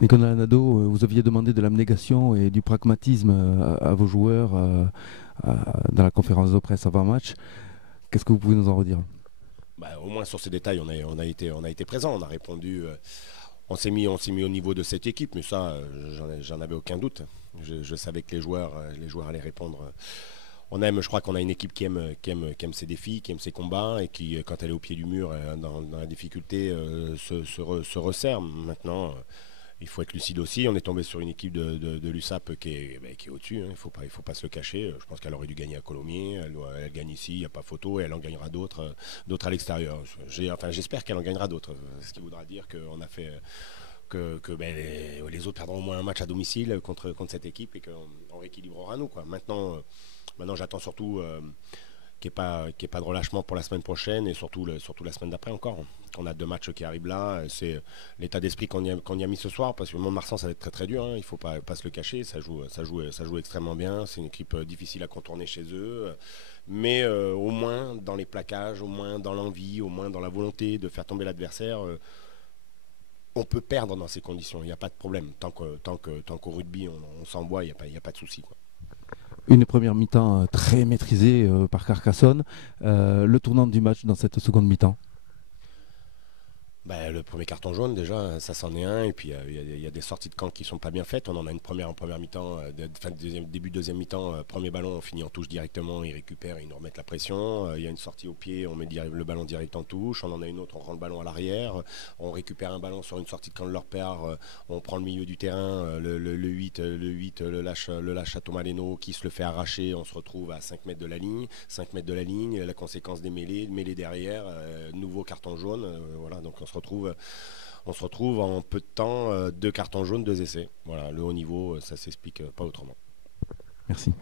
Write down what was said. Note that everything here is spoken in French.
Nicolas Nado, vous aviez demandé de l'abnégation et du pragmatisme à vos joueurs dans la conférence de presse avant match. Qu'est-ce que vous pouvez nous en redire? Bah, au moins sur ces détails, on a été présent, on a répondu, on s'est mis au niveau de cette équipe, mais ça, j'en avais aucun doute. Je savais que les joueurs allaient répondre. Je crois qu'on a une équipe qui aime ses défis, qui aime ses combats et qui, quand elle est au pied du mur, dans la difficulté, se resserre. Maintenant, il faut être lucide aussi. On est tombé sur une équipe de l'USAP qui est au-dessus, hein. Il faut pas se le cacher. Je pense qu'elle aurait dû gagner à Colomiers. Elle gagne ici, il n'y a pas photo. Et elle en gagnera d'autres à l'extérieur. J'espère qu'elle en gagnera d'autres. Ce qui voudra dire qu'on a fait que les autres perdront au moins un match à domicile contre cette équipe et qu'on rééquilibrera nous, quoi. Maintenant, j'attends surtout qu'il n'y ait pas de relâchement pour la semaine prochaine et surtout la semaine d'après encore. On a deux matchs qui arrivent là. C'est l'état d'esprit qu'on y a mis ce soir, parce que Mont-de-Marsan, ça va être très très dur, hein. Il ne faut pas se le cacher. Ça joue extrêmement bien. C'est une équipe difficile à contourner chez eux. Mais au moins dans les plaquages, au moins dans l'envie, au moins dans la volonté de faire tomber l'adversaire, on peut perdre dans ces conditions. Il n'y a pas de problème. Tant qu'au rugby, on s'envoie, il n'y a pas de souci, quoi. Une première mi-temps très maîtrisée par Carcassonne. Le tournant du match dans cette seconde mi-temps. Bah, le premier carton jaune, déjà, ça c'en est un. Et puis, il y a des sorties de camp qui sont pas bien faites. On en a une première en première mi-temps, début de deuxième mi-temps. Premier ballon, on finit en touche directement. Ils récupèrent, ils nous remettent la pression. Il y a une sortie au pied, on met le ballon direct en touche. On en a une autre, on rend le ballon à l'arrière. On récupère un ballon sur une sortie de camp de leur père. On prend le milieu du terrain, le 8, le lâche à Thomas Leno qui se le fait arracher. On se retrouve à 5 mètres de la ligne. 5 mètres de la ligne, la conséquence des mêlées derrière. Nouveau carton jaune. Voilà, donc on se retrouve en peu de temps, deux cartons jaunes, deux essais. Voilà, le haut niveau, ça s'explique pas autrement. Merci.